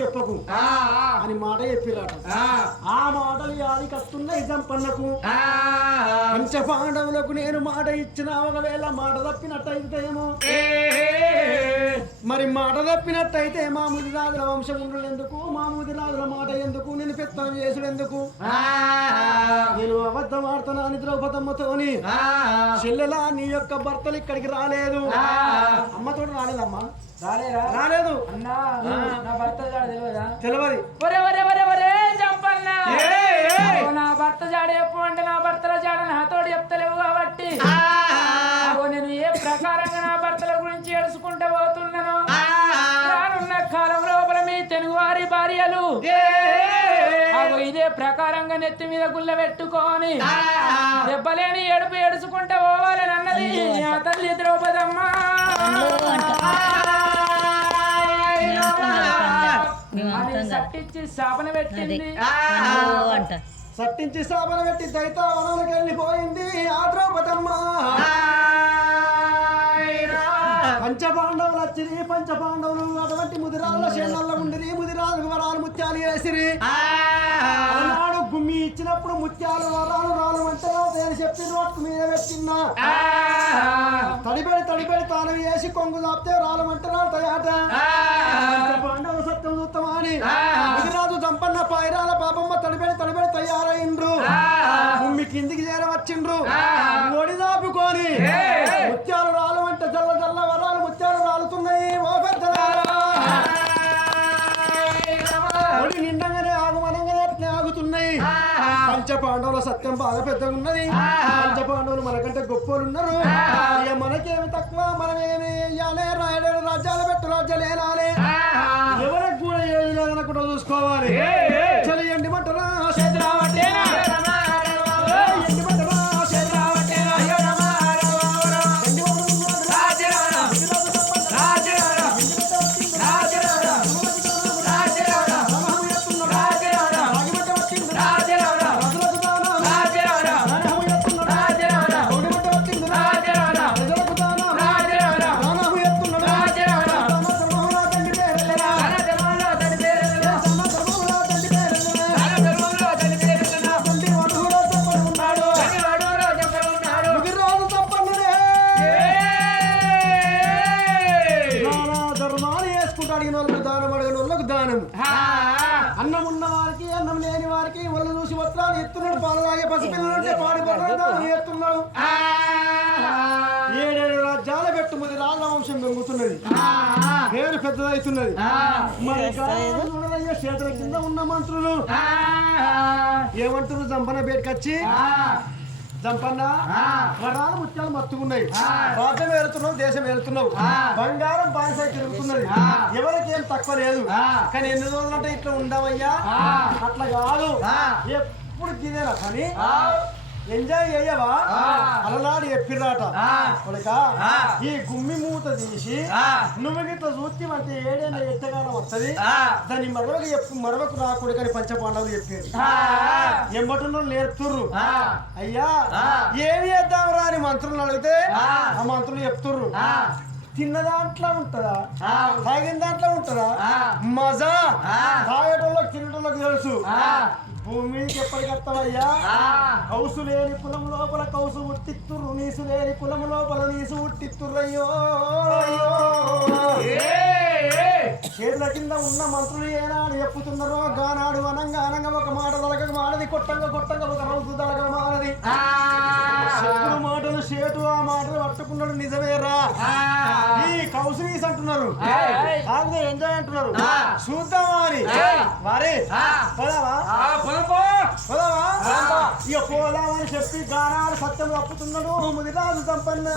చెప్పకు. అని మాట చెప్పిరాట. ఆ. మాటలు యాది కస్తున్నాయి సంపన్నకు పంచ పాండవులకు నేను మాట ఇచ్చిన ఒకవేళ మాట తప్పినట్టయితేమో. మరి మాట తప్పినట్టయితే మా ముదిరాజుల వంశం ఉండడు ఎందుకు? మా ముదిరాజుల మాట ఎందుకు? నేను పెత్తనం చేసుడు ఎందుకు నేను అబద్ధం ఆడుతున్నాను ద్రౌపదమ్మతోని చెల్లెలా నీ యొక్క భర్తలు ఇక్కడికి రాలేదు? అమ్మతో రాలేదమ్మా. రాలేరా రాలేదు. అన్నా నా భర్త తెలియదా తెలియదు ఒరే ఒరే ఒరే ఒరే చంపన్నా ఓ నా భర్త జాడ చెప్పు అంటే నా భర్తల జాడ నాతోడు చెప్తలేవు కాబట్టి. నేను ఏ ప్రకారంగా నా భర్తల గురించి ఏడుచుకుంటూ పోతున్నాను? రానున్న కాలం లోపల మీ తెలుగువారి భార్యలు. ఇదే ప్రకారంగా నెత్తి మీద గుల్ల పెట్టుకొని దెబ్బలేని ఏడుపు ఏడుచుకుంటూ పోవాలని అన్నది తల్లి సట్టించి శాపన పెట్టింది. అంట సట్టించి సాబన పెట్టి దైతా వనాలకు వెళ్ళిపోయింది. ఆ ద్రౌపదమ్మ. పంచ పాండవులు వచ్చిరి పంచ పాండవులు అటువంటి ముదిరాళ్ళ శేనల్ల ఉండిరి ముదిరాజు వరాలు ముత్యాలు వేసిరి. అలనాడు గుమ్మి ఇచ్చినప్పుడు ముత్యాలు వరాలు రాలు అంటే నేను చెప్పి రోడ్డు మీద పెట్టినా తడిబెడి తడిబెడి తాను వేసి కొంగు చాపితే రాలమంటే రాలతాయట పాండవ సత్యం చూస్తామని. ముదిరాజు చంపన్న పాయిరాల పాపమ్మ తడిబెడి తడిబెడి తయారైండ్రు. కిందికి చేరవచ్చిండ్రు. ఒడి దాపుకొని పంచ పాండవుల సత్యం బాగా పెద్దగా ఉన్నది పంచ పాండవులు మనకంటే గొప్పలు ఉన్నారు ఇక మనకేమి తక్కువ మనం ఏమి వెయ్యాలి రాయలేడు రాజ్యాలు పెట్టు రాజ్యాలు ఏలాలి? ఎవరికి కూడా ఏది లేదనుకుంటా చూసుకోవాలి? దానం అడిగిన వాళ్ళకు దానం అన్నం ఉన్న వారికి అన్నం లేని వారికి ఒళ్ళు చూసి వస్త్రాలు ఎత్తున్నాడు పాలు తాగే పసిపిల్లలంటే పాడి పడాలి ఎత్తున్నాడు ఏడేడు రాజ్యాల పెట్టుమది రాళ్ళ వంశం పెరుగుతున్నది. పేరు పెద్దదవుతున్నది మరి చేతుల కింద ఉన్న మంత్రులు. ఏమంటారు జంపన బయటకొచ్చి జంపన్న వరాలు ముత్యాలు మత్తుకున్నాయి రాజ్యం వెళ్తున్నావు దేశం వెళ్తున్నావు బంగారం బానిసై తిరుగుతున్నది. ఎవరికి ఏం తక్కువ లేదు. కానీ ఎన్ని రోజులంటే ఇట్లా ఉండవయ్యా? అట్లా కాదు. ఎప్పుడు గిదేనా కానీ ఎంజాయ్ చేయవా? అలనాడు చెప్పిరాట కొడుక ఈ గుమ్మి మూత తీసి నువ్వు గిట్ల చూస్తే ఏడేళ్ళ ఎట్టగానం వస్తుంది దాన్ని మరొక చెప్పు మరొక నా కొడుకని పంచ పాండవులు చెప్పారు ఎంబటున్న నేర్పుతుర్రు. అయ్యా ఏమి చేద్దాం రా అని మంత్రులు అడిగితే ఆ. మంత్రులు చెప్తుర్రు. తిన్న దాంట్లో ఉంటదా? తాగిన దాంట్లో ఉంటదా? మజా. తాగేటోళ్ళకి తినటోళ్ళకి తెలుసు. ఎప్పటికి వస్తావయ్యా? కౌసు లేని కులం లోపల కౌసు ఉట్టిత్తుర్రు నీసు లేని కులం లోపల నీసు అయ్యో. చేతుల కింద ఉన్న మంత్రులు ఏనాడు చెప్పుతున్నారో గానాడు అనంగా అనంగా ఒక మాట తలక మానది కొట్టంగా కొట్టంగా ఒక రోజు తలక మానది. శత్రు మాటలు చేటు ఆ పట్టుకున్నాడు నిజమేరా ఈ కౌసరీస్ అంటున్నారు. ఎంజాయ్ అంటున్నారు. చూద్దామా అని మరి. పోదామా? పోదామా? ఇక పోదామని చెప్పి గానాలు సత్యం తప్పుతున్నాడు ముదిరాజు సంపన్న.